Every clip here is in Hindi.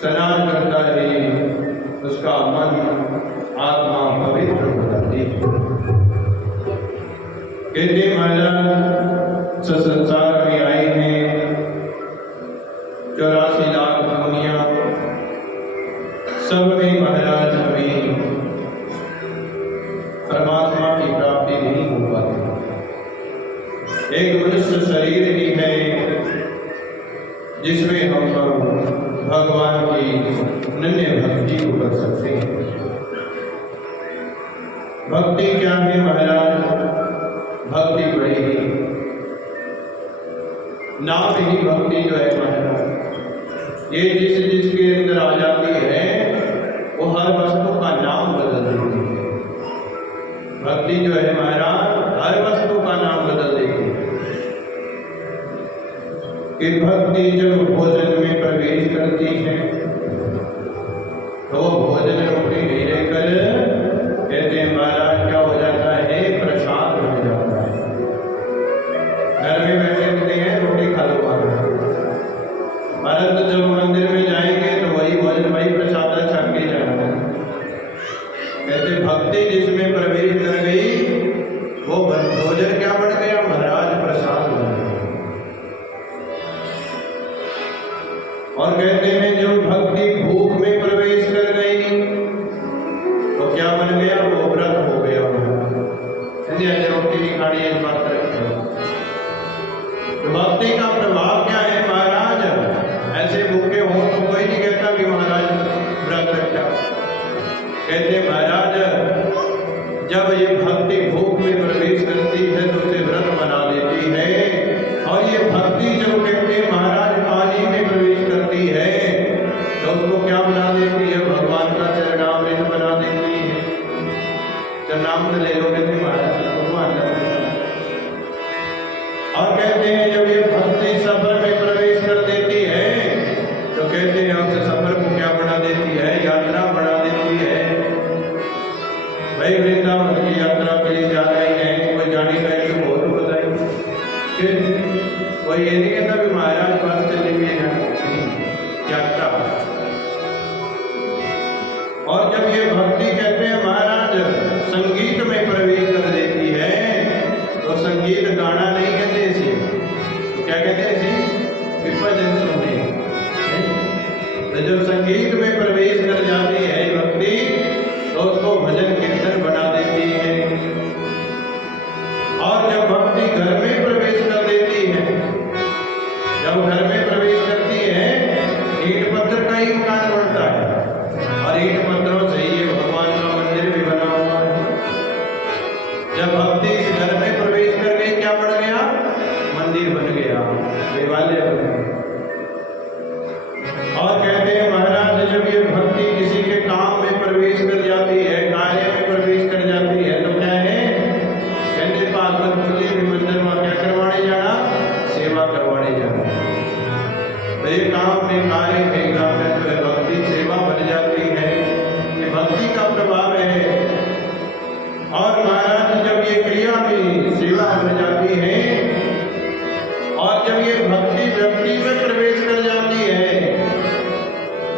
स्नान करता है उसका मन आत्मा पवित्र हो जाती है। कहते महाराज संसार में आए हैं 84 लाख दुनिया, सब में महाराज हमें परमात्मा की प्राप्ति नहीं हो पाती। एक मनुष्य शरीर ही है जिसमें हम भगवान की अनन्य भक्ति को कर सकते हैं। भक्ति क्या है महाराज? भक्ति बड़ी नाम ही भक्ति जो है महाराज, ये जिसके अंदर आ जाती है वो हर वस्तु का नाम बदल देती है। भक्ति जो है महाराज हर वस्तु का नाम बदल देती है। कि भक्ति जब भोजन में प्रवेश करती है तो वो भोजन रोटी नहीं लेकर कहते हैं महाराज क्या हो जाता है? प्रसाद बन जाता है। घर में बैठे होते हैं रोटी खा लो परंतु जब मंदिर में जाएंगे तो वही भोजन वही प्रसाद छक के जाना है। कहते भक्ति जिसमें प्रवेश कर गई वो भोजन क्या बन गया महाराज? प्रसाद बन गया। और कहते हैं जो भक्ति भूख में प्रवेश कर गई तो क्या बन गया? वो व्रत हो गया। रोटी नहीं खानी है मात्र। तो भक्ति का प्रभाव क्या है महाराज? ऐसे भूखे हो तो कोई नहीं कहता कि महाराज व्रत रखा। कहते महाराज जब ये भक्ति भूख में प्रवेश करती है तो उसे व्रत बना लेती है। और ये भक्ति जब कहते महाराज पानी में प्रवेश करती है तो उसको क्या बना देती है? भगवान का चरणामृत बना देती है। चरणामृत ले लो कहते महाराज भगवान। और कहते हैं जब ये भक्ति सफर में प्रवेश कर देती है तो कहते हैं उस सफर को क्या बना देती है? यात्रा बना देती है। भाई वृंदावन की यात्रा के लिए जा रहे हैं, कोई जाने का तो बहुत बताइए। कोई ये नहीं कहता भी महाराज पास चले हुए यात्रा। और जब ये भक्ति कहते हैं महाराज संगीत में प्रवेश कर देती है तो संगीत गाना नहीं कहते इसी, तो क्या कहते हैं इसी? विभजन सुनने। तो जब संगीत में प्रवेश कर जाती है भक्ति तो उसको भजन कीर्तन बना देती है। और जब भक्ति घर में प्रवेश कर देती है, जब घर में प्रवेश करती है ईंट पत्थर का ही मकान बनता है और ईंट पत्थरों से ये भगवान का मंदिर भी बना हुआ है। जब भक्ति इस घर में प्रवेश कर गई क्या बन गया? मंदिर बन गया, देवालय बन गया। और कहते हैं महाराज जब ये भक्ति किसी के काम में प्रवेश कर जाती है, कार्य में प्रवेश कर जाती है तो क्या है? कहते भागवत मंदिर में क्या करवाने जाना? सेवा करवाने जाना। तो ये काम में कार्य में ग्राम में जो है भक्ति सेवा बन जाती है। ये भक्ति का प्रभाव है। और महाराज जब ये क्रिया में सेवा बन जाती है और जब ये भक्ति व्यक्ति में प्रवेश कर जाती है,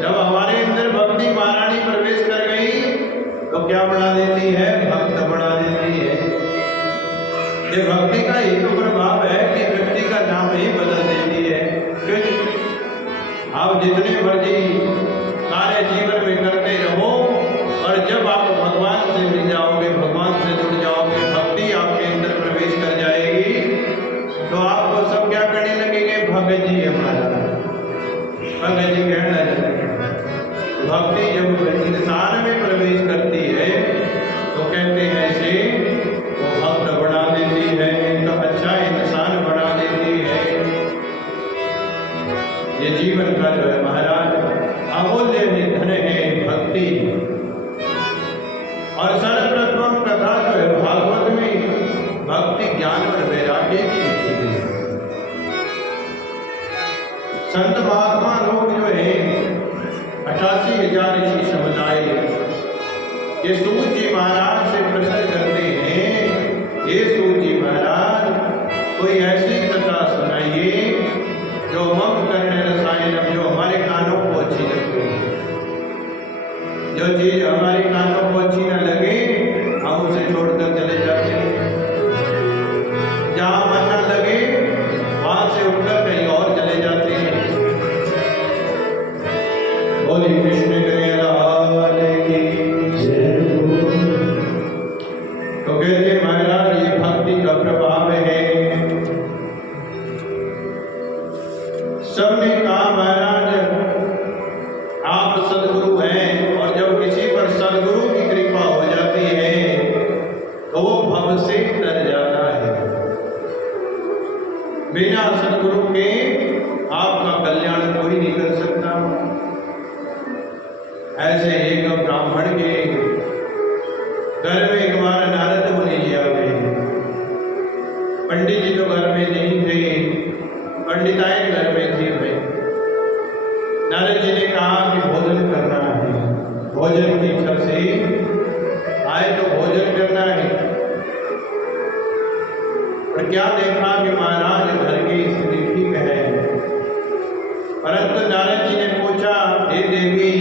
जब हमारे अंदर भक्ति महारानी प्रवेश कर गई तो क्या बना देती है? भक्त बना देती है। ये भक्ति का एक प्रभाव है कि व्यक्ति का नाम ही बदल देती है। आप जितने मर्जी कार्य जीवन में करते रहो और जब आप भगवान से मिल जाओगे, भगवान से जुड़ जाओगे, भक्ति आपके अंदर प्रवेश कर जाएगी तो आपको सब क्या करने लगेंगे? भगत जी हमारा, भगत जी कहने लगेंगे। भक्ति जब इंसान में प्रवेश करती है तो कहते हैं इसे वो भक्त बना देती है, तो अच्छा इंसान बना देती है। ये जीवन का जो है महाराज अमूल्य धन है भक्ति। और सर्वप्रथम कथा जो है भागवत में भक्ति ज्ञान और वैराग्य की लिखी गई। संत महात्मा लोग जो है 88,000 ऋषि समुदाय ये सूत जी महाराज से प्रश्न करते हैं, ये सूत जी महाराज कोई ऐसी कथा सुनाइए जो मम करने रसायन जो हमारे कानों को अच्छी लगती है। चीज हमारी कानों को अच्छी न लगे हम उसे छोड़कर चले जाते हैं। जहां मन न लगे वहां से उठकर कहीं और चले जाते हैं। बोली कृष्ण कन्हैया की जय। तो कहते महाराज ये भक्ति का प्रभाव है। सबने कहा महाराज आप सदगुरु हैं, और जब किसी पर सदगुरु की कृपा हो जाती है तो वो भव से तर जाता है। बिना सदगुरु के आपका कल्याण कोई नहीं कर सकता। ऐसे एक ब्राह्मण के घर में एक बार नारद मुनि जी आ गए। पंडित जी तो घर में नहीं थे, पंडिताइन घर में थी भाई। नारद जी ने कहा कि भोजन करना है, भोजन की इच्छा से आए तो भोजन करना है। और क्या देखा कि महाराज घर की स्थिति ठीक है, परंतु नारद जी ने पूछा हे देवी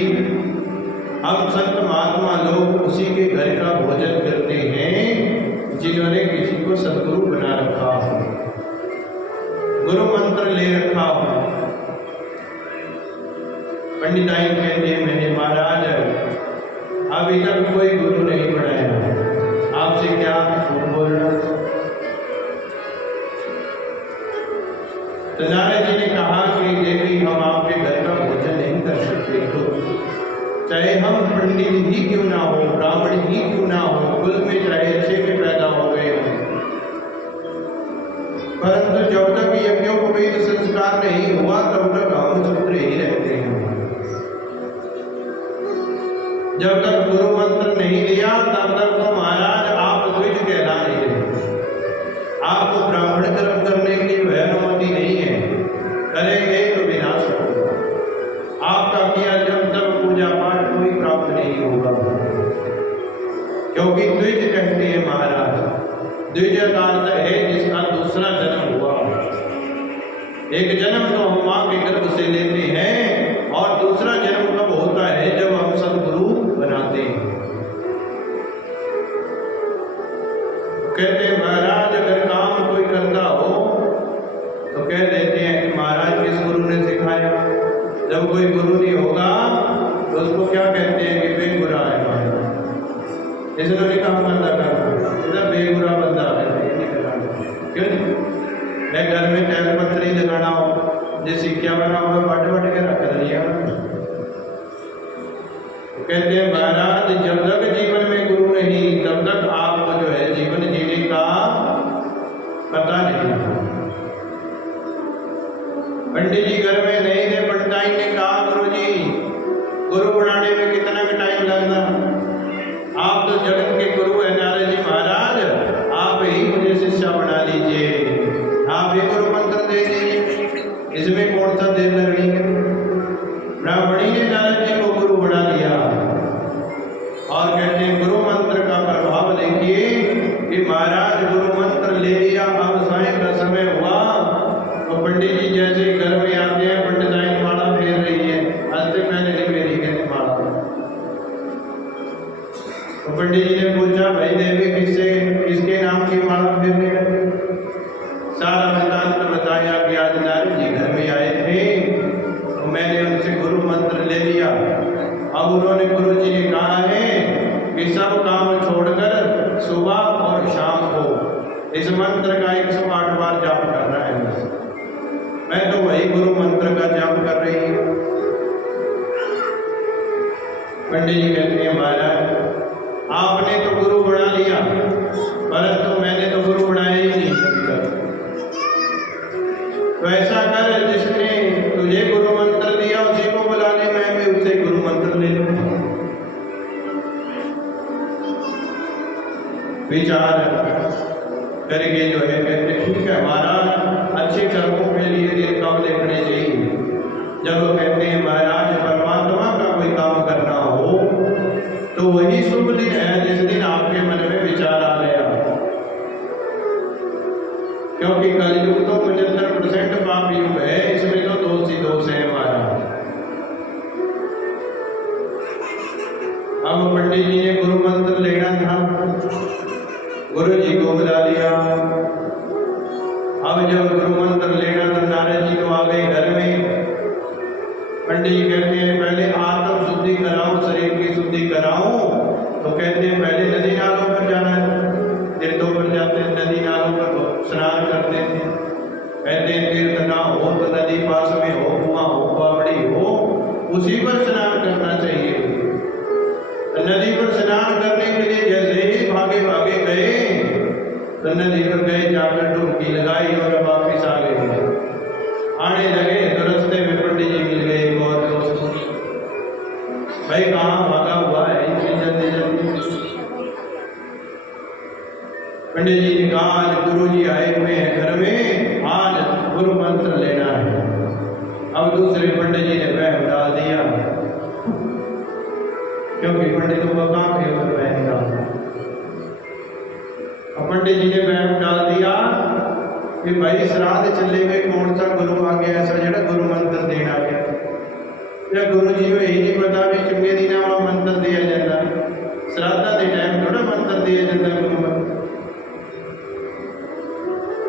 हम संत महात्मा लोग उसी के घर का भोजन करते हैं जिन्होंने किसी को सदगुरु बना रखा हो, गुरु मंत्र ले रखा हो। पंडिताइन कहते हैं मैंने महाराज अभी तक कोई गुरु नहीं बनाया, आपसे क्या बोल रहा। तो नारद जी ने कहा कि देवी हम आपके घर का भोजन नहीं कर सकते, चाहे हम पंडित ही क्यों ना हो, ब्राह्मण ही क्यों ना हो, कुल में चाहे अच्छे में पैदा हो गए हो, परंतु जब तक यज्ञोपवीत संस्कार नहीं हुआ तब तक हम सूत्र ही रहते हैं। जब तक गुरु मंत्र नहीं लिया तब तक तो महाराज आप द्विज कहला नहीं रहे। आपको ब्राह्मण कर्म करने की वह अनुमति नहीं है, करेंगे तो विनाश होगा। आपका किया जब तक पूजा पाठ कोई प्राप्त नहीं होगा, क्योंकि द्विज कहते हैं महाराज। द्विज का अर्थ है जिसका दूसरा जन्म हुआ। एक जन्म तो हम मां के गर्भ से लेते हैं, और दूसरा जन्म कब होता है जब हम सदगुरु बनाते हैं। कहते हैं महाराज अगर काम कोई करता हो तो कह देते हैं कि महाराज किस गुरु ने सिखाया। जब कोई गुरु नहीं होगा तो उसको क्या कहते हैं कि बेगुरा है महाराज, इसने काम बंदा करना, बेगुरा बंदा है। क्यों मैं घर में टैल पत्थरी लगाना हो, जैसे क्या बना हुआ बट बट के रख दिया। कहते हैं महाराज जब तक जीवन में गुरु नहीं तब तक आपको जो है जीवन जीने का पता नहीं। पंडित जी घर में नहीं थे, पंडिताइन ने कहा गुरु जी गुरु बनाने में कितना का टाइम लगना, आप तो जगत के गुरु है नारद जी महाराज, आप ही मुझे शिष्या बना लीजिए, आप ही गुरु मंत्र दे दीजिए, इसमें कौन सा देर लगनी है। ब्राह्मणी ने नारद जी को गुरु बना लिया, और कहते हैं गुरु मंत्र का प्रभाव देखिए कि महाराज गुरु मंत्र ले लिया। अब सायं का समय हुआ तो पंडित जी जैसे घर में आते हैं, पंडिताइन माला फेर रही है, आज से पहले नहीं मेरी कहते माला। तो पंडित जी ने पूछा भाई देवी किसके नाम की माला फेरने लगे। सारा वृत्तांत बताया कि आज नारद जी घर में आए थे तो मैंने उनसे गुरु मंत्र ले लिया। अब उन्होंने गुरु जी ने कहा है कि सब काम छोड़कर सुबह और शाम को इस मंत्र का 108 बार जाप करना है। मैं तो वही गुरु मंत्र का जाप कर रही हूँ। पंडित जी कहते हैं महाराज आपने तो गुरु बना लिया, परंतु मैंने तो गुरु बनाया ही नहीं अभी तक। तो ऐसा कर जिसने तुझे गुरु मंत्र दिया उसी को बुला ले, मैं भी उससे गुरु मंत्र ले लूंगा। विचार करके जो है कहते ठीक है महाराज अच्छे कर्मों के लिए दिन कब लिखने चाहिए। जब कहते हैं महाराज परमात्मा का कोई काम करना हो तो वही शुभ दिन है जिस दिन आपके मन में विचार आ गया, क्योंकि कलयुग तो 75% पाप युग है, इसमें तो दोष ही दोष है महाराज। पंडित जी ने गुरु मंत्र लेना था, गुरु जी को बुला लिया। अब जब गुरु मंत्र लेना था, नारद जी तो आ गए घर में। पंडित जी कहते हैं पहले आत्म शुद्धि कराऊं, शरीर की शुद्धि कराऊं, तो कहते हैं पहले नदी नालों पर जाना है। तीर्थों पर जाते हैं, नदी नालों पर स्नान करते थे। कहते हैं तीर्थ ना हो तो नदी पास में हो, कुआं हो, बावड़ी हो, उसी पर स्नान करना चाहिए। नदी पर स्नान करने के लिए जैसे ही भागे भागे गए तो नदी पर गए, जाकर डुबकी लगाई और वापिस आ गए। आने लगे तो रास्ते में पंडित जी मिल गए, एक और दोस्त। भाई कहाँ भागा हुआ है इतनी जल्दी जल्दी? पंडित जी ने कहा आज गुरु जी आए हुए हैं घर में, आज गुरु मंत्र लेना है। अब दूसरे पंडित जी ने वह डाल दिया, क्योंकि पंडितों का काम है वह वह डालना। पंडित जी ने वह डाल दिया कि भाई श्राद्ध चले हुए कौन सा गुरु आ गया ऐसा जरा गुरु मंत्र देना गया। या गुरु जी को यही नहीं पता भी चुंगे दिन वहां मंत्र दिया जाता, श्राद्धा के टाइम थोड़ा मंत्र दिया जाता गुरु मंत्र।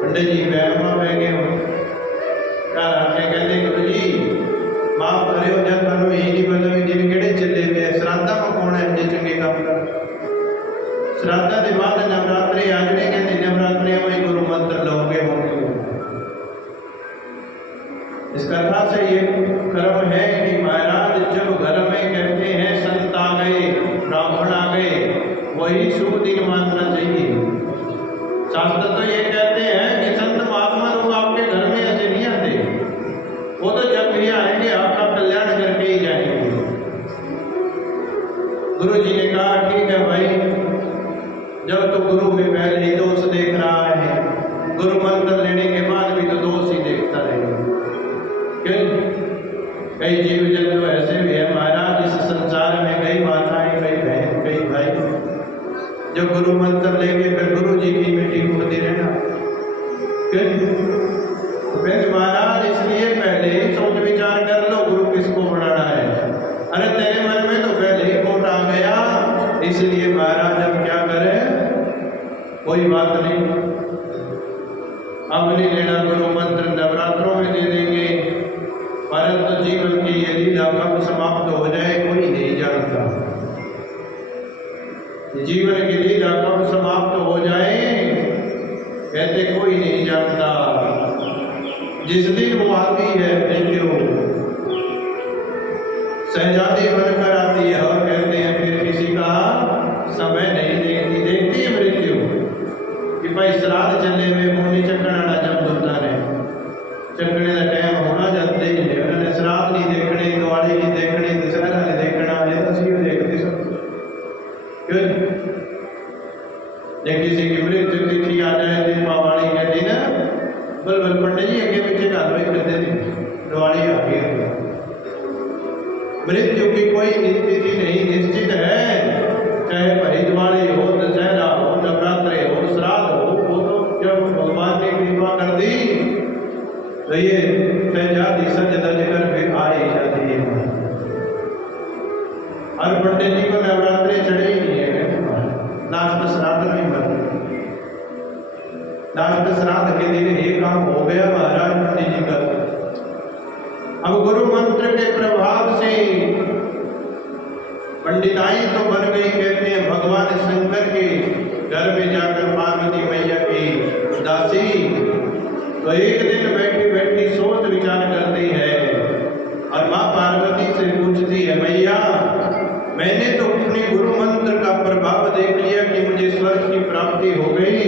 पंडित जी वहम में बह गए, घर आके कहते गुरु जी माफ करे हो, जब थानू यही नहीं पता भी दिन केड़े चले हुए, श्राद्धा में कौन है जो चंगे काम कर। श्राद्धा के बाद नवरात्रे आ जाने, कहते नवरात्रे में गुरु मंत्र लोगे होंगे। इस कथा से ये क्रम है कि महाराज जब घर में कहते हैं संत आ गए, ब्राह्मण आ गए, वही शुभ दिन मानना चाहिए। शास्त्र तो ये कहते हैं कि संत महात्मा लोग आपके घर में ऐसे नहीं आते, वो तो जब भी आएंगे आपका कल्याण करके ही जाएंगे। गुरु जी ने कहा ठीक है भाई, जब तो गुरु में पहले ही दोष देख रहा है, गुरु मंत्र लेने के बाद भी तो दोष ही देखता रहेगा। क्यों? कई जीव जंतु ऐसे भी है महाराज इस संसार में, कई माताएं, कई बहन, कई भाई जो गुरु मंत्र लेंगे फिर गुरु जी की मिट्टी उड़ती रहना। क्यों महाराज? इसलिए पहले ही सोच विचार कर लो गुरु किसको बनाना है। अरे तेरे मन में तो पहले ही खोट आ गया, इसलिए महाराज अब क्या करें? कोई बात नहीं, अब नहीं लेना गुरु मंत्र, नवरात्रों में दे देंगे, परंतु जीवन की ये लीला कब समाप्त हो जाए कोई नहीं जानता। जीवन की लीला कब समाप्त हो जाए कहते कोई नहीं जानता। जिस दिन वो आती है मृत्यु, सहजादी बनकर आती है, और कहते हैं फिर किसी का समय नहीं देखती, देखती है मृत्यु कि भाई श्राद्ध चले हुए मुंडी चक्कना जब होता है, चक्कने का टाइम होना जाते ही नहीं, उन्होंने श्राद्ध नहीं देखने, दिवाली नहीं देखनी, दशहरा नहीं देखना, ये तो सीधे देखते सब। क्यों? जब किसी की मृत्यु तिथि आ जाए दीपावली के दिन, बल पंडित जी अगे पीछे कार्रवाई करते थे, दिवाली आ गई। मृत्यु की कोई तिथि नहीं निश्चित है, चाहे भाई दिवाली हो, दशहरा हो, नवरात्रे हो, श्राद्ध हो, वो तो जब भगवान ने कृपा कर दी तो ये सहजादी सज धज कर फिर आ ही जाती है। और पंडित जी को नवरात्रे चढ़े ही नहीं है, लास्ट श्राद्ध नहीं मरते। लास्ट श्राद्ध के दिन ये काम हो गया महाराज पंडित जी का। अब गुरु मंत्र के प्रभाव से पंडिताई तो बन गई। कहते हैं भगवान शंकर के घर में जाकर पार्वती मैया की दासी तो एक दिन बैठी बैठी सोच विचार करती है और माँ पार्वती से पूछती है, मैया मैंने तो अपने गुरु मंत्र का प्रभाव देख लिया कि मुझे स्वर्ग की प्राप्ति हो गई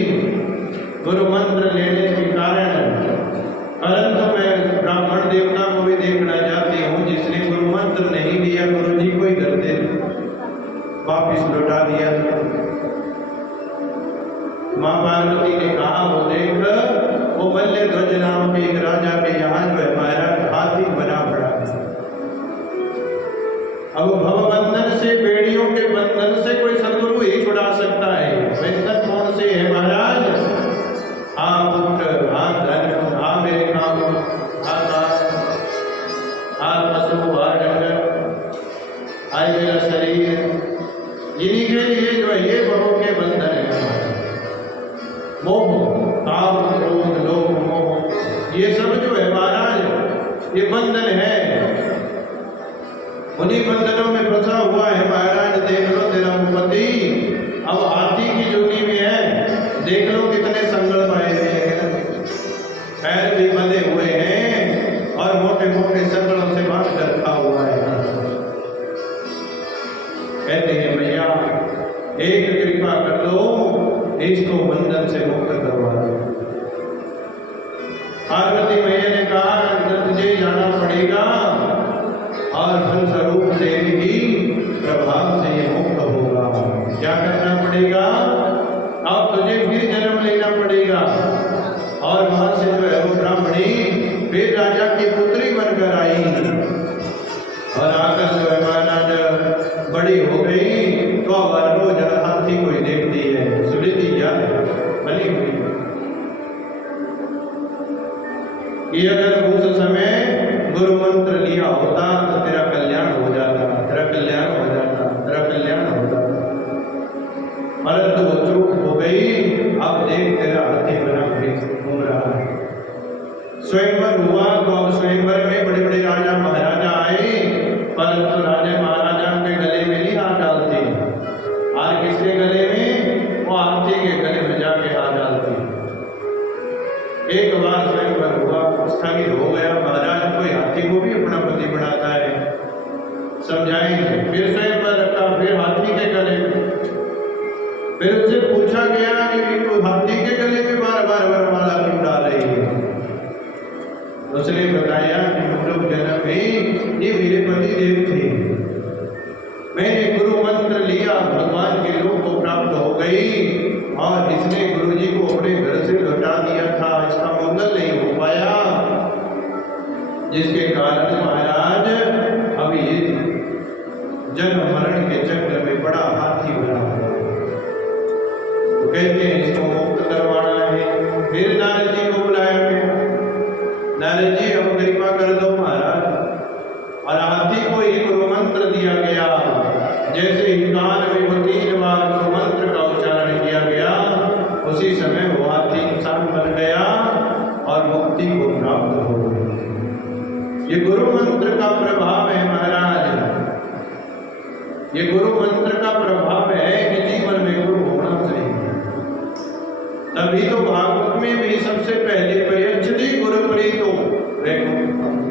गुरु मंत्र लेने के कारण, परंतु मैं ब्राह्मण देवता को भी देखना चाहती हूँ जिसने गुरु मंत्र नहीं लिया, गुरु जी को ही घर दे वापिस लौटा दिया। माँ पार्वती ने कहा वो देख वो मल्ल ध्वज नाम के एक राजा के यहाँ जो है महाराज हाथी बना पड़ा है। अब भवबंधन से, बेड़ियों के बंधन से कोई सदगुरु ही छुड़ा सकता है। बंधन कौन से है महाराज? हाँ पुत्र, हाँ धन, हाँ मेरे काम, हाँ हाँ पशु, हाँ डंगर, हाँ मेरा शरीर, इन्हीं उन्हीं बंधनों में फंसा हुआ है महाराज। देख लो तेरा पति अब हाथी की जोगी में है, देख लो कितने संगल पाए हुए हैं, पैर भी बंधे हुए हैं और मोटे मोटे संगलों से बांध कर रखा हुआ है। कहते हैं भैया एक कृपा कर दो, इसको बंधन से मुक्त करवा दो। पार्वती मैया ने कहा तुझे जाना पड़ेगा और फलस्वरूप देवी की प्रभाव से ये मुक्त होगा। क्या करना पड़ेगा? अब तुझे फिर जन्म लेना पड़ेगा और वहां से जो है वो ब्राह्मणी फिर राजा की पुत्री बनकर आई और आकर जो है महाराज बड़ी हो गई तो अब रोज हाथी को ही देखती है, स्मृति याद बनी हुई कि अगर उस समय गुरु मंत्र लिया होता तो तेरा कल्याण हो जाता, तेरा कल्याण हो जाता, तेरा कल्याण हो जाता। परंतु वो चूक हो गई। अब देख तेरा हाथी बना घूम रहा है। स्वयंवर हुआ तो अब स्वयंवर में बड़े बड़े राजा महाराजा आए, परंतु राजा महाराजा के गले में नहीं हाथ डालते। और किसके गले में? वो हाथी के गले में जाके हाथ डालती। एक बार स्वयंवर हुआ, स्थगित हो गया। महाराज कोई हाथी को भी अपना पति बनाता है, समझाएंगे। फिर स्वयंवर रखा, फिर हाथी के गले में। फिर उससे पूछा गया कि तो हाथी के गले में बार बार वरमाला क्यों डाल रही है? उसने बताया कि पूर्व जन्म में ये मेरे पति देव थे, मैंने गुरु मंत्र लिया, भगवान के लोक को प्राप्त हो गई और इसने गुरु जी को अपने घर से लौटा दिया था। इसका मंगल नहीं हो पाया, जिसके कारण महाराज अभी जन्म मरण के चक्र में बड़ा हाथी बना हुआ। तो कहते हैं इसको मुक्त करवाना है। फिर नारद जी को बुलाया गया। नारद जी अब कृपा कर दो महाराज। और हाथी को ही गुरु मंत्र दिया गया। जैसे ही कान में वो 3 बार गुरु मंत्र का उच्चारण किया गया, उसी समय वो हाथी इंसान बन गया और मुक्ति को प्राप्त हो गई। ये गुरु मंत्र का प्रभाव है महाराज, ये गुरु मंत्र का प्रभाव है कि जीवन में गुरु होना चाहिए। तभी तो भागवत में भी सबसे पहले प्रयच्छति गुरु प्रीतो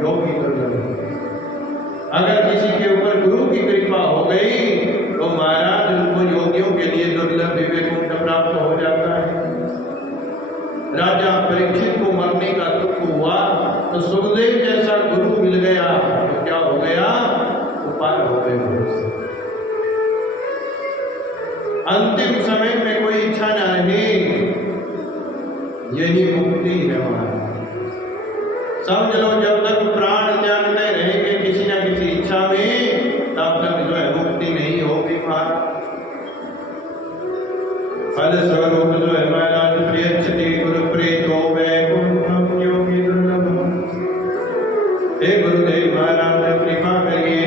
योगी कर। अगर किसी के ऊपर गुरु की कृपा हो गई तो महाराज उनको योगियों के लिए दुर्लभ विवेक प्राप्त हो जाता है। राजा परीक्षित को मरने का दुख हुआ तो सुखदेव जैसा गुरु मिल गया तो क्या हो गया? उपाय हो गए। अंतिम समय में कोई इच्छा न रही, यही मुक्ति है हमारी। समझ लो जब तक प्राण त्यागते रहेंगे किसी न किसी इच्छा में, तब तक जो है मुक्ति नहीं होगी। फल स्वरूप जो है महाराज प्रियच्छति गुरु प्रीतो वैकुंठम योगी दुर्लभम। हे गुरुदेव महाराज कृपा करिए,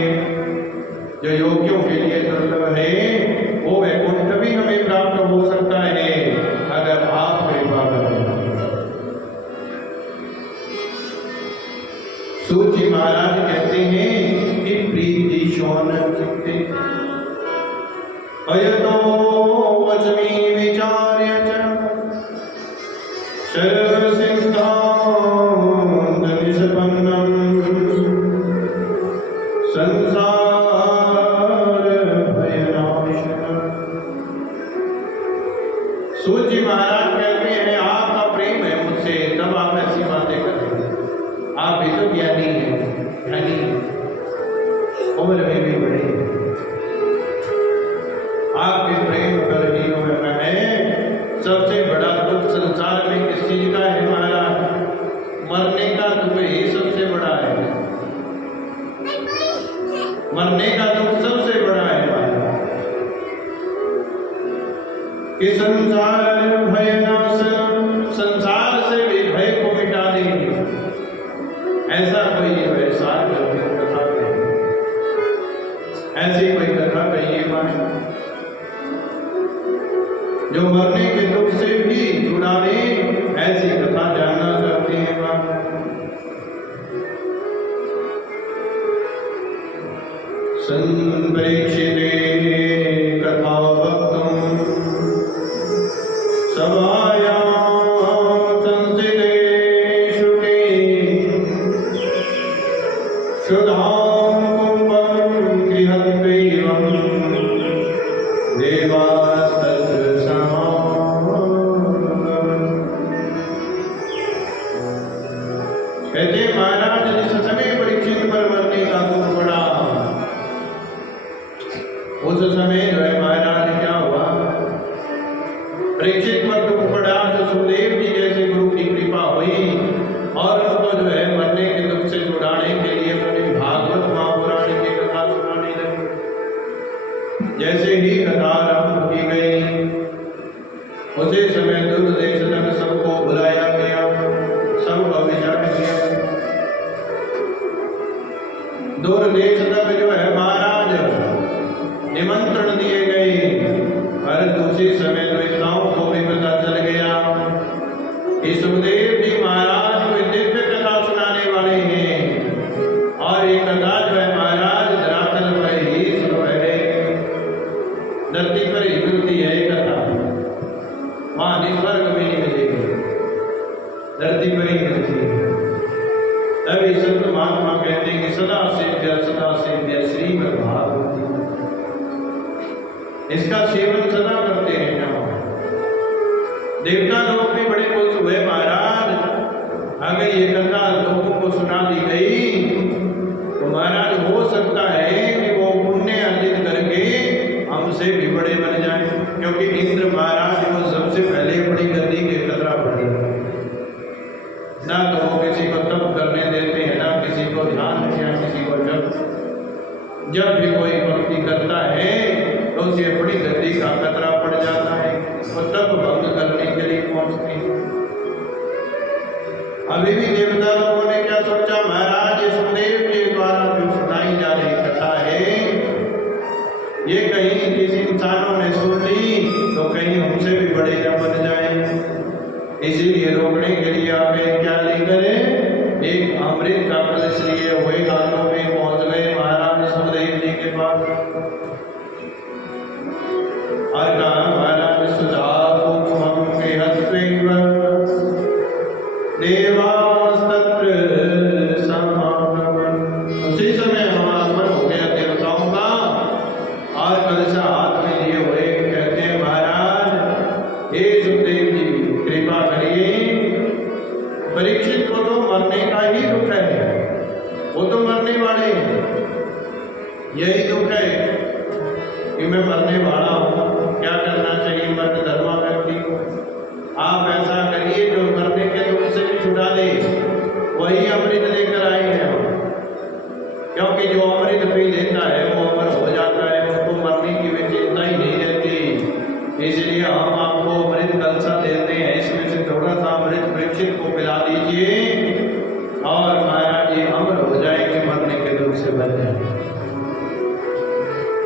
जो योगियों के लिए दुर्लभ है वो वैकुंठ भी हमें प्राप्त हो सकता है अगर आप कृपा करें। सूची महाराज कहते हैं कि प्रीति शोन चित्ते अयतो वचमी विचार्य च सर्व सिद्धांत निष्पन्नम संसार भयनाशनम। सूची महाराज कहते हैं आपका प्रेम है मुझसे, तब आप ऐसी बातें करते हैं। आप भी तो ज्ञानी हैं, ज्ञानी उम्र में भी बड़े, आपके प्रेम कर में है। सबसे बड़ा दुख संसार में किस चीज का है महाराज? मरने का दुख ही सबसे बड़ा है। मरने का दुख सबसे बड़ा है महाराज। कि संसार भयनाश, संसार से भी भय को मिटा देंगे ऐसा कोई व्यवसाय कथा कही, ऐसी कोई कथा कहिए मां जो मरने के दुख से भी जुड़ाने, ऐसी कथा जानना चाहते हैं मां। संप्रेक्षिते कथा वक्तुं सभायां संस्थिते शुके सुधां कुम्भं गृहत्वैवं देवास्तत्र समागमन्। कहते महाराज जिस समय परीक्षित पर मरने का दुख पड़ा, उस समय जो है महाराज क्या हुआ, परीक्षित पर दुख पड़ा तो सुखदेव जी जैसे गुरु की कृपा हुई और उनको जो है मरने के दुख से छुड़ाने के लिए उन्होंने भागवत महापुराण की कथा सुनाने लगी। जैसे ही कथा आरंभ की गई उसी समय दूरदेश तक सबको बुलाया गया, सबका विचार किया। दूरदेश तक जो है महाराज निमंत्रण दिए गए, परंतु उसी समय द्वैताओं को भी पता चल गया कि सुखदेव जी महाराज कोई दिव्य कथा सुनाने वाले हैं और ये कथा जो है महाराज धरातल पर ही सुन रहे, धरती पर ही मिलती है ये कथा, वहां स्वर्ग में नहीं मिलेगी, धरती पर ही मिलती है। तभी संत महात्मा कहते हैं कि सदा सेव्य श्रीमद् भागवत, इसका सेवन सदा करते रहना। देवता लोग भी बड़े खुश हुए महाराज, अगर ये कथा लोगों को सुना दी गई तो महाराज हो सकता है कि वो पुण्य अर्जित करके हमसे भी बड़े बन जाए, क्योंकि इंद्र महाराज वो सबसे पहले बड़ी गद्दी के खतरा पड़े, ना तो वो किसी को तप करने देते हैं, ना किसी को ध्यान या किसी को जब भी कोई भक्ति करता है तो उसे बड़ी गति का खतरा पड़ जाता है, वो तप भंग करने के लिए पहुंचते हैं। अभी भी देवता लोगों ने क्या सोचा, महाराज सुखदेव के द्वारा जो सुनाई जा रही कथा है ये कहीं किसी इंसानों ने सुन ली तो कहीं हमसे भी बड़े न बन जाए, इसीलिए रोकने के लिए आगे क्या लेकर एक अमृत का कलश लिए हुए हाथों में पहुंच गए महाराज सुखदेव जी के पास और कहा, महाराज सुधाकुम्भं गृहत्वैव देवास्तत्र समागमन्। उसी समय आगमन हो गया देवताओं का और कलश हाथ में लिए हुए कहते हैं, महाराज हे सुखदेव जी कृपा करिए, परीक्षित को तो मरने का ही दुख है, वो तो मरने वाले हैं, यही दुख है कि मैं मरने वाला हूँ, क्या करना चाहिए मर्द धर्मा व्यक्ति को। आप ऐसा करिए जो मरने के दुख से भी छुड़ा दे, वही अमृत लेकर आए हैं हम, क्योंकि जो अमृत पी लेता है वो अमर हो जाता है, उसको मरने की भी चिंता ही नहीं रहती। इसलिए हम आपको अमृत कलसा देते हैं, इसमें से थोड़ा सा अमृत परीक्षित को पिला दीजिए और महाराज जी अमर हो जाएंगे, मरने के दुख से बच जाएंगे।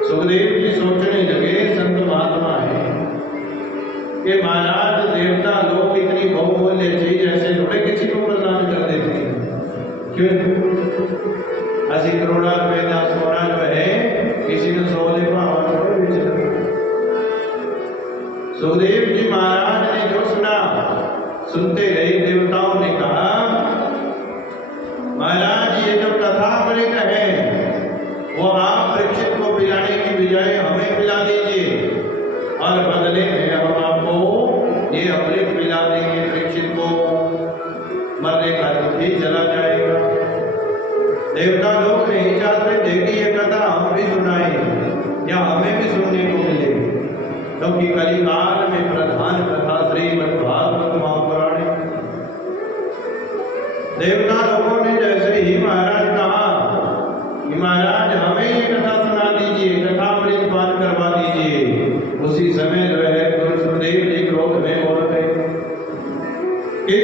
सुखदेव जी सोचने लगे, संत महात्मा है कि महाराज देवता लोग इतनी बहुमूल्य चीज ऐसे थोड़े किसी को प्रदान कर देते हैं, क्यों 80 करोड़ रुपए का सोना जो है किसी ने 100 ले सुखदेव जी महाराज ने जो सुना, सुनते रहे। देवताओं ने कहा, महाराज ये जो कथा अमृत है वो आप परीक्षित को पिलाने की बजाय हमें पिला दीजिए और बदले में हम आपको ये अमृत पिला देंगे, परीक्षित को मरने का दुख ही चला जाएगा। देवता लोग नहीं चाहते थे कि ये कथा हम भी सुनाए या हमें भी सुनने को मिले, क्योंकि कलिकाल में प्रधान कथा श्रीमद् भागवत महापुराण। देवता लोगों ने जैसे ही महाराज कहा कि महाराज हमें ये कथा सुना दीजिए, कथा अमृत पान करवा दीजिए, उसी समय जो है गुरु सुखदेव जी क्रोध में बोल रहे कि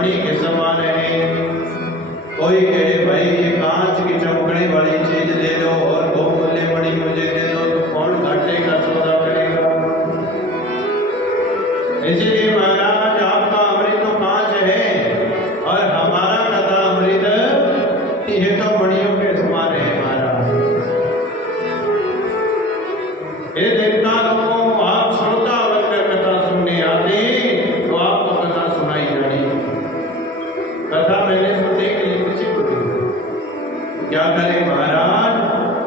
मणि के समान है। कोई कहे भाई ये कांच की चमकने वाली चीज दे दो और बहुमूल्य मणि मुझे दे दो, तो कौन घाटे का सौदा करेगा? इसीलिए महाराज आपका अमृत तो कांच है और हमारा कथा अमृत ये तो मणियों के समान है महाराज। ये देवता लोगों, आप श्रोता बनकर कथा सुनने आते तो आपको कथा सुनाई जानी। कथा मैंने सुनने के लिए किसी को दी, क्या करें महाराज?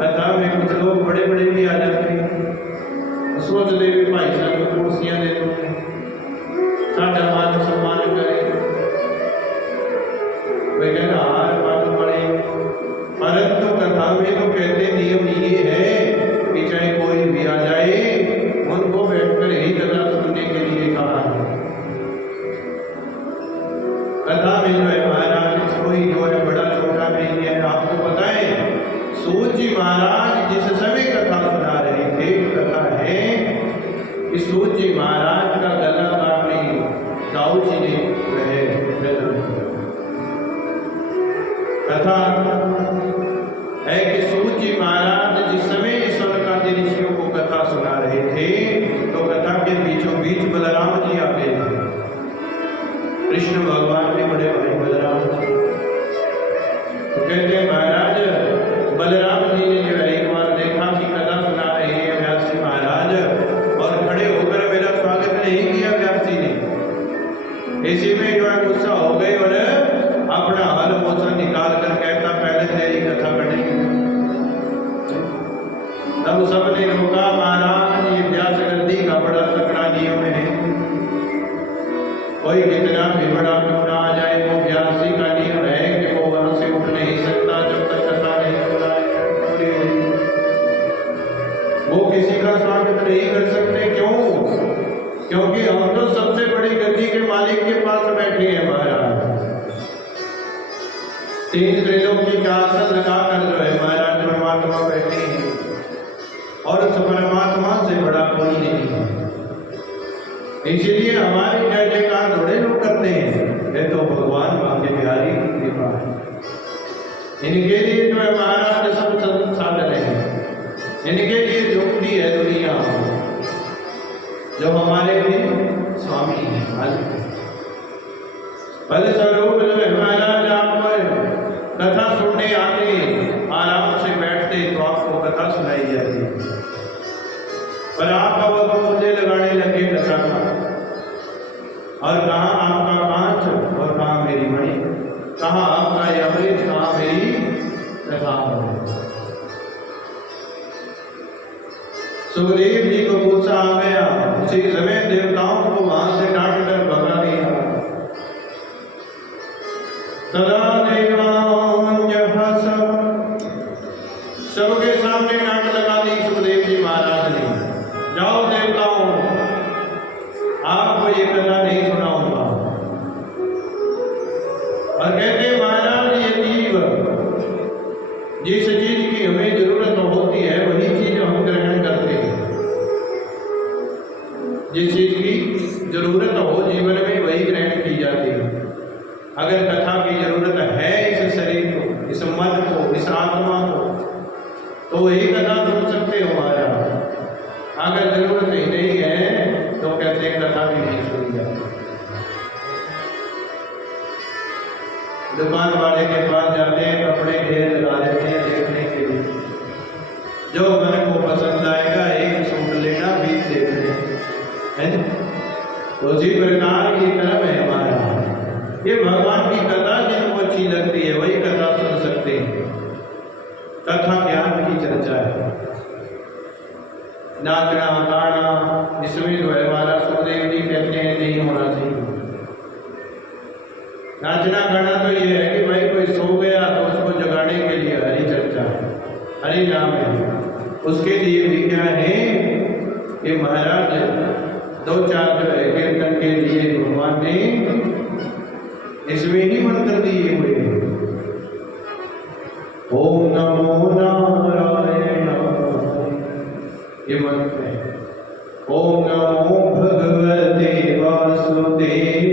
कथा में कुछ लोग बड़े बड़े भी आ जाते हैं, सोच ले भाई साहब कुर्सियां दे दो, साढ़ा मान सम्मान करें, वे कहना हार मान पड़े। परंतु कथा में तो कहते नियम ये है कि चाहे कोई भी आ जाए उनको बैठकर ही कथा सुनने के लिए कहा है। कथा में जो है महाराज कोई जो है बड़ा छोटा नहीं है। आपको पता है सूत जी महाराज जिस समय कथा सुना रहे थे, कथा है कि सूत जी महाराज का गला काटने दाऊ जी ने कथा है कि सूत जी महाराज जिस समय स्वर्गादि ऋषियों को कथा सुना रहे थे तो कथा के बीचों बीच बलराम जी आ गए थे। कृष्ण भगवान के बड़े भाई बलराम जी तो कहते हैं महाराज बलराम जी ने जो है एक बार देखा कि कथा सुना रहे हैं व्यास जी महाराज और खड़े होकर मेरा स्वागत नहीं किया व्यास जी ने। इसी में जो है गुस्सा हो गए और अपना हल मोसा निकाल कर कहता पहले तेरी कथा करेंगे। तब सबने रोका महाराज ये व्यास गद्दी का बड़ा तकड़ा नियम है, कोई कितना भी बड़ा क्यों ना आ जाए वो व्यास जी का नियम है कि वो वहां से उठ नहीं सकता जब तक कथा नहीं सुनाई। वो किसी का स्वागत नहीं कर सकते। क्यों? क्योंकि हम तो सबसे बड़ी गद्दी के मालिक के पास बैठे हैं महाराज। तीन त्रिलोकी का आसन लगाकर जो है महाराज परमात्मा बैठे हैं और उस परमात्मा से बड़ा कोई नहीं है। इसीलिए हमारी जय जयकार थोड़े लोग करते हैं, ये तो भगवान बाकी बिहारी की कृपा है। इनके लिए जो है महाराज सब साधन है, इनके लिए झुकती है दुनिया, जो हमारे लिए स्वामी है। फल स्वरूप जो है महाराज आप कथा सुनने आते आराम से बैठते तो आपको कथा सुनाई जाती, पर आप अब मुझे लगाने लगे कथा का, और कहाँ आपका कांच और कहाँ मेरी मणि, कहाँ आपका अमृत कहाँ मेरी कथा। सुखदेव जी को गुस्सा आ गया, उसी समय देवताओं को वहां से डांट कर भगा दिया। तदा सबके सामने डांट लगा दी सुखदेव जी महाराज ने, जाओ देवताओं आपको ये कथा नहीं सुनाऊंगा। और कहते महाराज ये जीव जिस चीज की हमें जरूरत होती है वही चीज हम ग्रहण करते हैं। जिस चीज की जरूरत हो जीवन में वही ग्रहण की जाती है। अगर कथा की जरूरत है इस शरीर को, इस मन को, इस आत्मा को, तो वही कथा सुन सकते हो महाराज। अगर जरूरत ही नहीं है तो कहते हैं कथा भी नहीं सुनी जाती। दुकान वाले के पास जाते हैं, कपड़े ढेर लगा देते हैं देखने के लिए, जो मन को पसंद आएगा एक सूट लेना 20 देखने है। उसी प्रकार की कर्म है हमारा। ये भगवान की कथा जिनको अच्छी लगती है वही कथा सुन सकते हैं। कथा ज्ञान की चर्चा है। नाचना गाना इसमें जो है हमारा सुखदेव जी कहते हैं नहीं होना चाहिए। नाचना गाना तो ये है कि भाई कोई सो गया तो उसको जगाने के लिए हरी चर्चा है, हरी नाम है। उसके लिए भी क्या है कि महाराज 2-4 जो है कीर्तन के लिए भगवान ने इसमें ही मंत्र दिए हुए हैं। ओम नमो नारायण ये मंत्र है। ओम नमो भगवते वासुदेवाय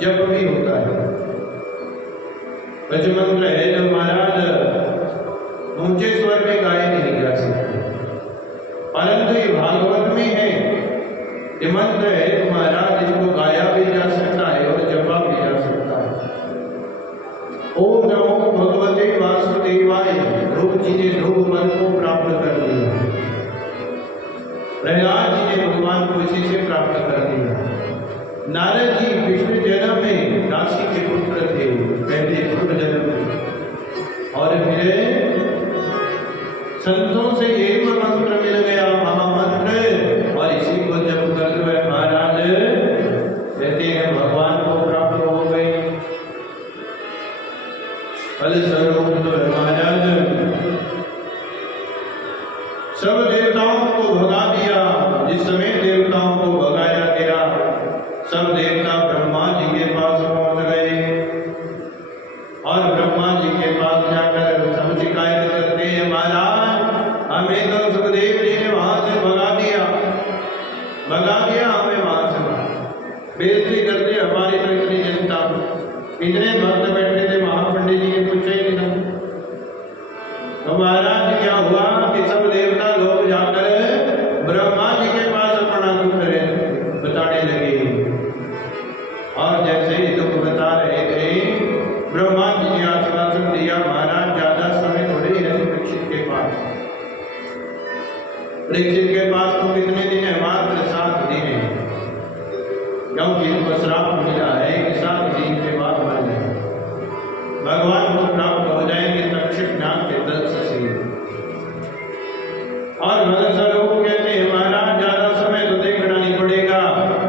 जप भी होता है। भज मंत्र है जो महाराज ऊंचे स्वर में गाए नहीं जा सकते, परंतु ये भागवत में है। ये मंत्र है तो महाराज इसको गाया भी जा सकता है और जपा भी जा सकता है। ओम नमो भगवते वासुदेवाय। ध्रुव जी ने ध्रुव पद को प्राप्त कर लिया, प्रहलाद जी ने भगवान को इसी से प्राप्त कर दिया। नारद जी पिछले जन्म में दासी के पुत्र थे, पहले पूर्व जन्म में, और फिर संतों से ये मंत्र मिल गया, महामंत्र, और इसी को जब कर जो है महाराज कहते हैं भगवान को प्राप्त हो गई। फलस्वरूप तो है महाराज सब देवताओं को भगा दिया। जिस समय देवताओं को भगाया गया, सब देवता ब्रह्मा जी के पास पहुंच गए, और ब्रह्मा जी के पास जाकर सब शिकायत करते हैं, महाराज हमें तो सुखदेव जी ने वहां से भगा दिया हमें वहां से, बेइज्जती करते हमारी तो इतनी जनता, इतने भक्त बैठे थे, वहां पंडित जी ने पूछा ही नहीं। तो महाराज क्या हुआ कि सब देवता लोग जाकर ब्रह्मा जी के पास अपना दुख बताने लगे, और जैसे ही दुख बता रहे थे ब्रह्मा जी ने आश्वासन दिया, महाराज ज्यादा समय थोड़ी है परीक्षित के पास। परीक्षित के पास तो कितने दिन है? मात्र 7 दिन है, क्योंकि उनको श्राप मिला है कि 7 दिन के बाद मर जाए, भगवान को प्राप्त हो जाएंगे तक्षक नाम के दल से। और फलस्वरूप कहते हैं महाराज ज्यादा समय तो देखना नहीं पड़ेगा,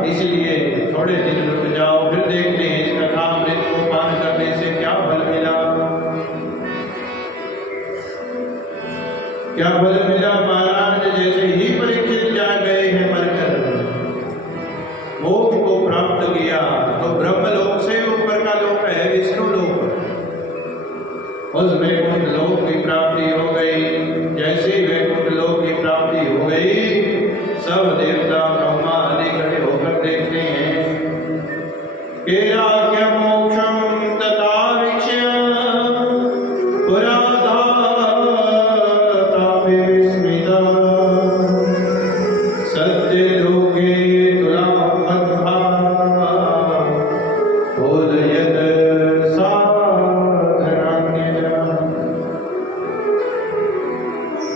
इसलिए थोड़े दिन रुक जाओ, फिर देखते हैं इस कथामृत को पान करने से क्या फल मिला। क्या फल मिला महाराज? जैसे ही परीक्षित जा गए हैं मरकर, मोक्ष को प्राप्त किया, तो ब्रह्मलोक से ऊपर का लोक है विष्णु लोक, उस वैकुंठ लोक की प्राप्ति हो गई। जैसे ही वैकुंठ लोक की प्राप्ति हो गई, सब देवता ब्रह्मा आदि खड़े होकर देखते हैं केराक्य मोक्षम तथावीक्ष्य पुराधाता विस्मिता सत्य लोके तुलां बद्धा बोधयत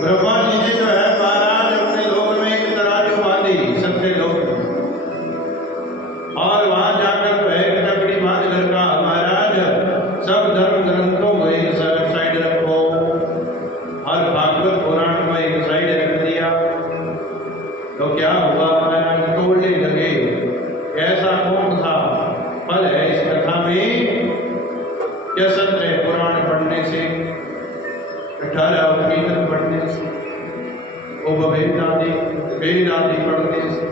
ब्रह्मा जी ने जो है महाराज अपने लोक में एक तराजू बांधी, सत्य लोक, और वहां जाकर जो है तकड़ी बांध कर कहा, महाराज सब धर्म ग्रंथों को एक साइड रखो, और भागवत पुराण को एक साइड रख दिया। तो क्या हुआ महाराज? तोड़ने लगे, ऐसा कौन सा फल है इस कथा में? क्या सत्य है पुराण पढ़ने से, 18 उपनिषद पढ़ने से, वेद आदि पढ़ने से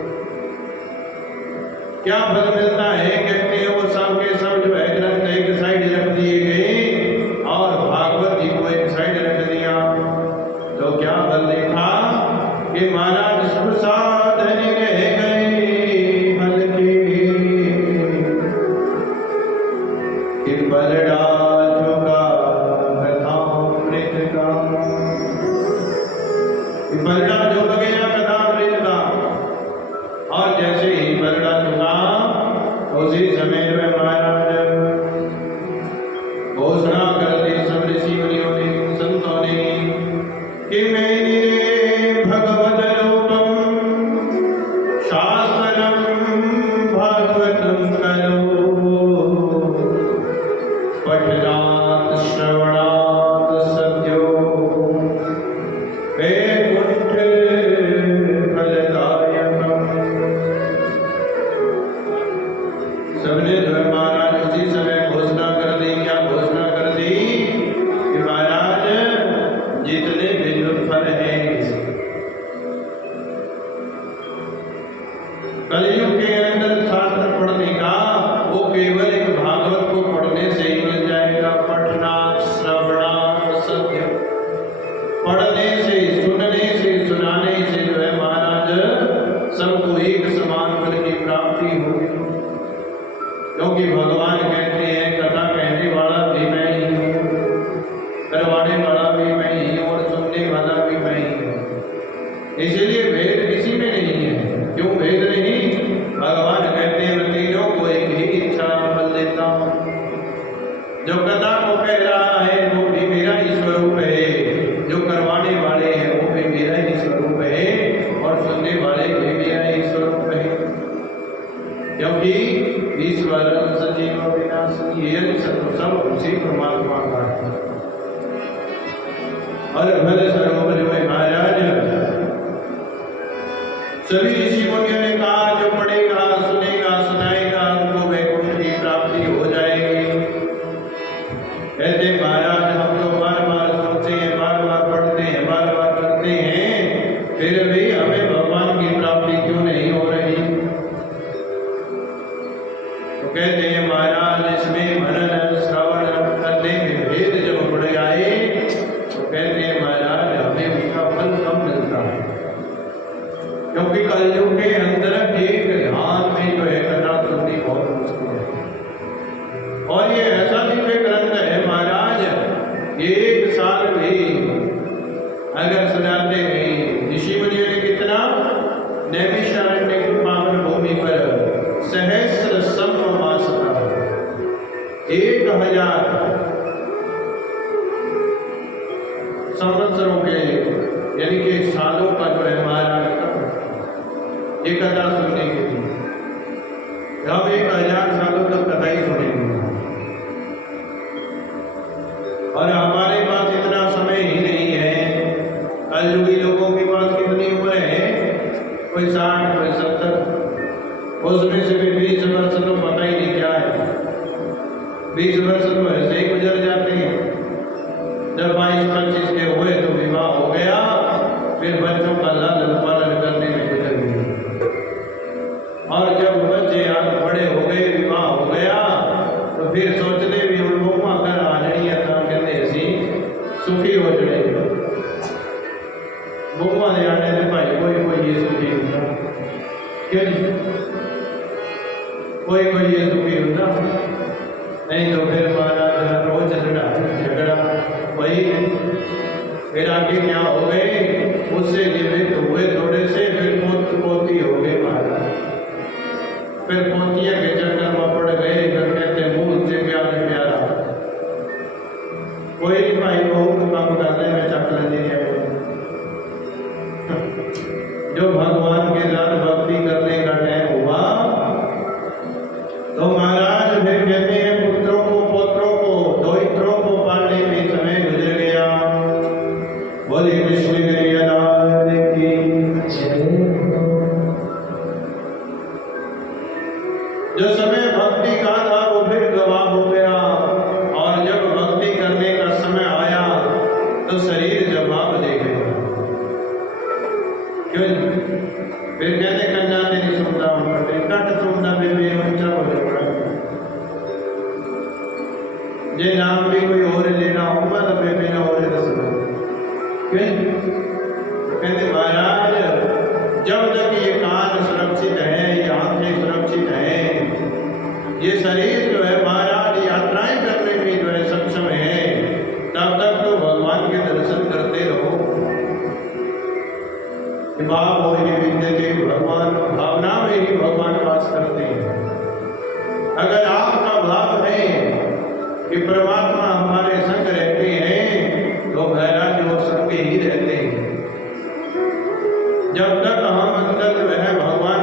क्या फल मिलता है? कहते हैं वो सब के सब जो है ग्रंथ एक साइड रख दिए गए और भागवत जी को एक साइड रख दिया। तो क्या फल देखा कि महाराज सुसाधनी रह गए हल्के कि बलड़ा बलड़ा जो गया कथामृत का, और जैसे ही बलड़ा चुका उसी समय में महाराज घोषणा कर दी सब ऋषि मुनियों ने, संतों ने, कि मेरे भगवत रूपम शास्त्रम भागवतम करो पठनात् श्रवणात् सद्यो सबने जो है महाराज उसी समय घोषणा कर दी। क्या घोषणा कर दी? कि महाराज जितने भी फल हैं कलयुग के अंदर शास्त्र पढ़ने का, वो केवल एक भागवत को पढ़ने से ही मिल जाएगा। पठनात् श्रवणात् सत्य, पढ़ने से, सुनने से, सुनाने से जो है महाराज सबको एक समान फल की प्राप्ति होगी। क्योंकि क्योंकि भगवान कहते हैं कथा कहने वाला भी मैं ही हूँ, करवाने वाला भी मैं ही हूँ और सुनने वाला भी मैं ही हूँ। इसलिए भेद किसी में नहीं है। क्यों भेद नहीं? भगवान कहते हैं मैं तीनों को एक ही इच्छा फल देता हूँ। जो कथा को कह रहा है वो भी मेरा ही स्वरूप है, जो करवाने वाले हैं वो भी मेरा ही स्वरूप है और सुनने वाले भी मेरा ही स्वरूप है। क्योंकि ईश्वर सजीव विनाशी ये सब उसी परमात्मा का है। और भले सरोवर में महाराज सभी ऋषि मुनियों ने कहा जो पढ़ेगा सुनेगा सुनाएगा उनको वैकुंठ की प्राप्ति हो जाएगी। कहते महाराज हम तो बार बार सुनते हैं, बार बार पढ़ते हैं, बार बार करते हैं, फिर भी हमें भगवान की प्राप्ति क्यों नहीं हो रही? तो कहते हैं महाराज इसमें मनन श्रवण करने में भेद जब बढ़ जाए तो कहते हैं महाराज हमें उसका फल कम मिलता है। क्योंकि कलयुग के अंदर एक ध्यान में जो है कथा सुननी बहुत मुश्किल है। और ये ऐसा दिव्य ग्रंथ है महाराज, एक साल भी अगर सुनाते नहीं। ऋषि मुनियों ने कितना नैमिषारण्य की पावन भूमि पर सहस्र सम्मास 1000 संवत्सरों के यानी कि सालों का जो है महाराज एक कथा सुनने के लिए हम 1000 सालों तक कथा ही सुनेंगे। और हमारे पास इतना समय ही नहीं है। कलयुगी लोगों के पास कितनी उम्र है? कोई 60, कोई 70, उसमें से भी 20 वर्ष तो पता ही नहीं क्या है। 20 वर्ष तो ऐसे ही गुजर जाते हैं। जब 22-25 के हुए तो विवाह हो गया, फिर बच्चों का लालन पालन करने में गुजर गए। और जब बच्चे आप बड़े हो गए, विवाह हो गया, तो फिर सोचते भी उन लोगों अगर आजड़िया था कहते ऐसी सुखी हो जाए। भगवान जाने दे भाई कोई ये सुखी होता क्यों? कोई ये सुखी होता नहीं तो फिर महाराज रोज झगड़ा वही। फिर आगे क्या हो गए, उससे निवृत्त हुए थोड़े से, फिर पोती हो गए महाराज। फिर पोतियां के चक्कर में पड़ गए। फिर कहते मुंह से प्यारा कोई नहीं भाई बहुत काम करने में चक्कर नहीं है। जो भगवान के साथ भक्ति करने का टाइम हुआ तो महाराज फिर कहते हैं पुत्रों को पौत्रों को दोहित्रों को पालने में समय गुजर गया। बोले कृष्ण की जो समय भक्ति का था वो फिर गवाह हो गया। और जब भक्ति करने का समय आया तो शरीर जवाब दे गया। क्यों? फिर कहते कन्या तेरी सुनता हूँ कट सुनना भी मेरे बच्चा हो पड़ा। जे नाम भी कोई और लेना होगा तो फिर मेरा और दस क्यों? कहते महाराज जब तक ये कान सुरक्षित है, ये आंखें सुरक्षित है, ये शरीर जो है महाराज यात्राएं करने में जो है सक्षम है, तब तक तो भगवान के दर्शन करते रहो। भाव हो ही विद्यते भगवान, भावना में ही भगवान वास करते हैं। अगर आपका भाव है कि परमात्मा हमारे संग रहते हैं तो महाराज वो संग ही रहते हैं। जब तक हम अंदर जो है भगवान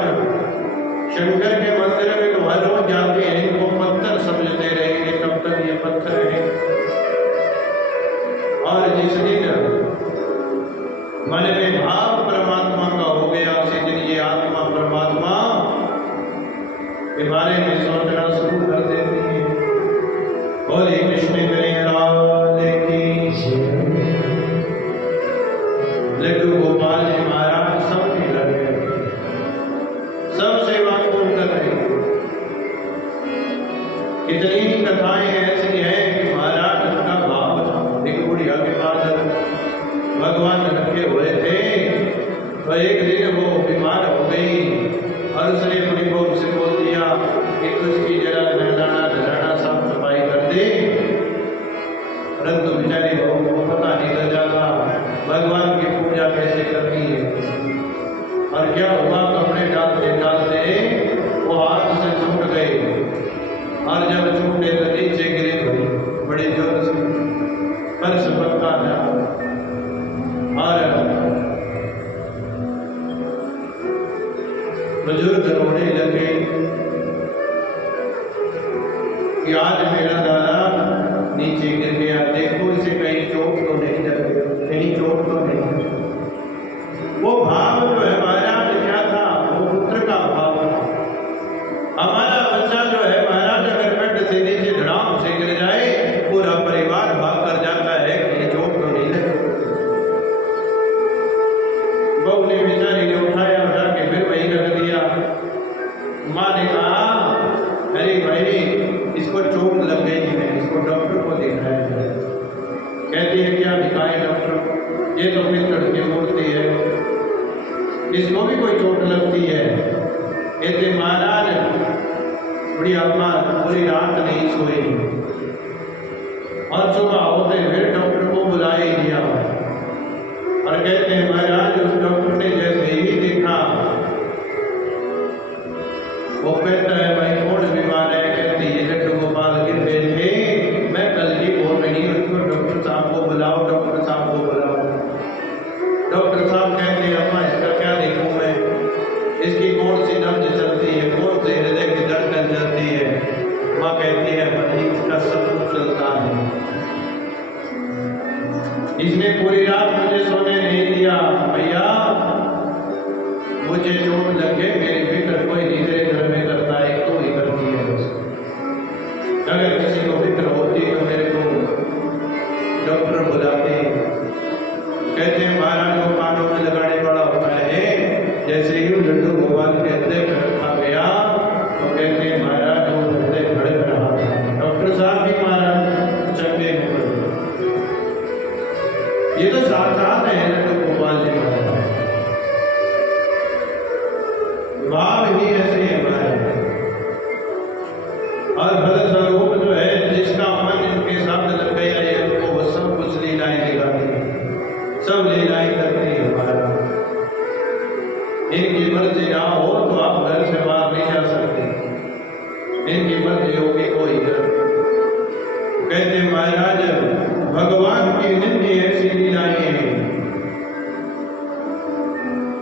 शंकर के मंदिर में तो हर रोज जाते हैं, इनको पत्थर समझते रहेंगे तब तक ये पत्थर है। और जिस दिन मन में भाव परमात्मा का हो गया उसी दिन ये आत्मा परमात्मा के बारे में सोचना शुरू कर देती है। बोले कृष्ण ये तो पितड़ की मूर्ति है, इसको भी कोई चोट लगती है। कहते महाराज बड़ी अम्मा पूरी रात नहीं सोई और सुबह होते फिर डॉक्टर को बुला ही दिया। और कहते हैं महाराज उस डॉक्टर ने जैसे ही देखा वो कहता है भाई कौन बीमार है? कहती है लड्डू गोपाल गिर थे, मैं कल की बोल रही हूँ उसको डॉक्टर साहब को बुलाओ, डॉक्टर साहब को बुलाओ। डॉक्टर साहब कहते हैं अम्मा इसका क्या देखूं मैं, इसकी कौन सी नब्ज चलती है, कौन से हृदय की धड़कन चलती है? माँ कहती है भाई इसका सब कुछ चलता है, इसने पूरी रात मुझे सोने नहीं दिया। भैया मुझे चोट लग गई, मेरी फिक्र कोई नहीं तेरे घर में करता है, तू ही करती है बस। अगर किसी को फिक्र होती तो मेरे को डॉक्टर बुलाते। कहते हैं महाराज को कानों में लगाने वाला होता है, जैसे ही लड्डू भगवान के हृदय में रखा गया तो कहते हैं महाराज वो हृदय धड़क रहा था। डॉक्टर साहब भी महाराज चंगे हो गए। ये तो साक्षात है लड्डू गोपाल जी महाराज, भाव ही ऐसे हमारे। और भले स्वरूप जो है जिसका मन इनके सामने लग गया है उनको वो सब कुछ लीलाएं दिखाती है, सब लीलाएं करती है हमारा। इनकी मर्जी ना हो तो आप घर से बाहर नहीं जा सकते, इनकी मर्जी होगी कोई घर। कहते महाराज भगवान की नित्य ऐसी लीलाएं हैं,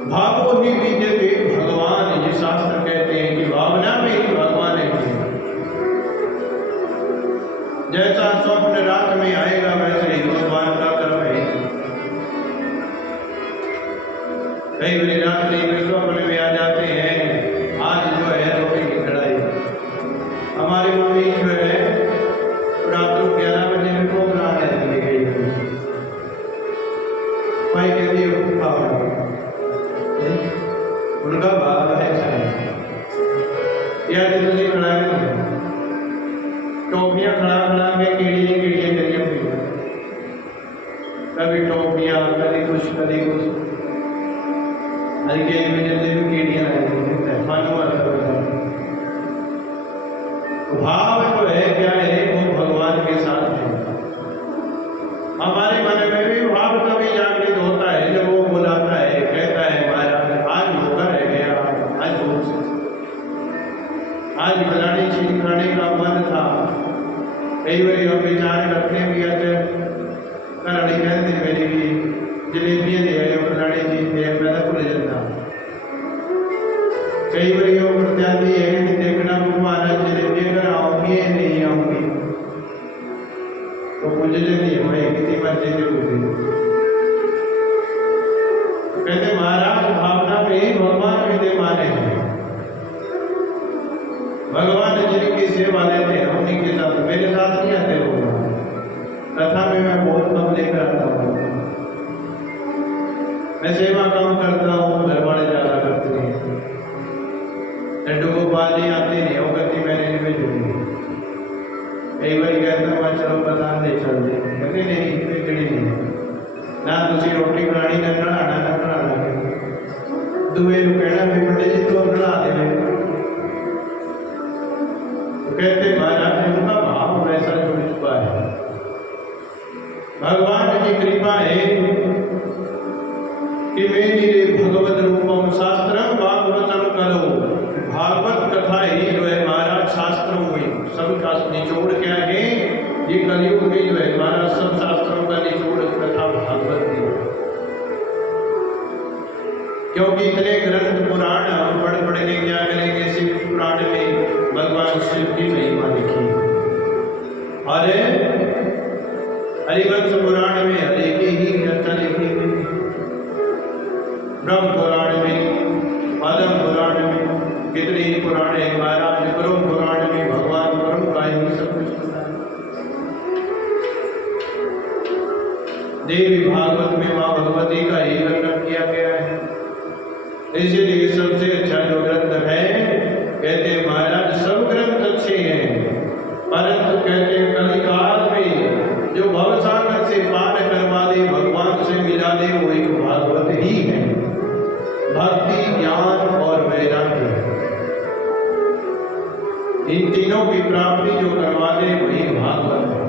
भावों ही विद्यते भगवान। ये शास्त्र कहते हैं कि भावना में ही भगवान है। जैसा स्वप्न रात में आएगा वैसे ही भगवान का कर्म है। कई बार रात्रि में स्वप्न में आ जाते हैं, आज जो है रोटी की कढ़ाई। हमारी मम्मी जो है रात को 11 बजे में को बनाने चली गई, भाई कहती है भूखा उनका भाव है या तुझे खड़ा है टोपियां खड़ा खड़ा के कीड़ियां कीड़ियां करिए, कभी टोपियां कभी कुछ हल्के में कीड़ियां भाव जो है क्या है वो भगवान के साथ है। हमारे मन में भी भाव कभी जागृत होता है जब वो बुलाता है, कहता है महाराज आज भूखा रह गया, आज भूख से आज फलानी चीज खाने का मन था। कई बार हम विचार करते हैं कि कराड़ी कहते मेरी भी जलेबियां ले आए फलानी चीज दे, मैं तो भूल जाता। कई बार यो प्रत्याशी है कि देखना महाराज जलेबियां कर आऊंगी या नहीं आऊंगी, तो मुझे नहीं हुए किसी मर्जी से पूछे। कहते महाराज भावना में ही भगवान विद्यमान है। भगवान जिनकी सेवा लेते हैं उन्हीं के साथ, मेरे साथ नहीं आते लोग। कथा में मैं बहुत कम लेकर आता हूँ, मैं सेवा कम करता हूँ, घर वाले ज्यादा करते हैं। लड्डू गोपाल जी आते नहीं हो करती मैंने इनमें जुड़ी। कई बार कहता मैं चलो पता नहीं चल दे, कहते नहीं बिगड़ी नहीं ना तुसी रोटी बनानी ना बनाना ना बनाना दुए कहना भी पंडित जी तो बना दे। तो कहते महाराज उनका भाव वैसा जुड़ चुका है। भगवान की कृपा है कि मेरी भगवत रूपम शास्त्रम भागवतम करो। भागवत कथा ही जो है महाराज शास्त्रों में सबका निचोड़ क्या है, ये कलयुग में जो है महाराज सब शास्त्रों का निचोड़ कथा भागवत है। क्योंकि इतने ग्रंथ पुराण हम पढ़ के क्या करेंगे, शिव पुराण में भगवान शिव की महिमा लिखी, और हरिवंश पुराण में हरि की ही चर्चा लिखी हुई, ब्रह्म पुराण में, पद्म पुराण में, कितने ही पुराण है महाराज। ब्रह्म पुराण में भगवान ब्रह्म का ही सब कुछ पता है। देवी भागवत में माँ भगवती का ही वर्णन किया गया है। इसीलिए सबसे अच्छा जो ग्रंथ है, कहते हैं महाराज सब ग्रंथ अच्छे हैं, परंतु कहते हैं कलिकाल में जो भवसागर से पार करवा दे, भगवान से मिला वाले वो एक भागवत ही है। भक्ति, ज्ञान और वैराग्य, इन तीनों की प्राप्ति जो करवा दे वही भागवत है।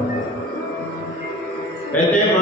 कहते हैं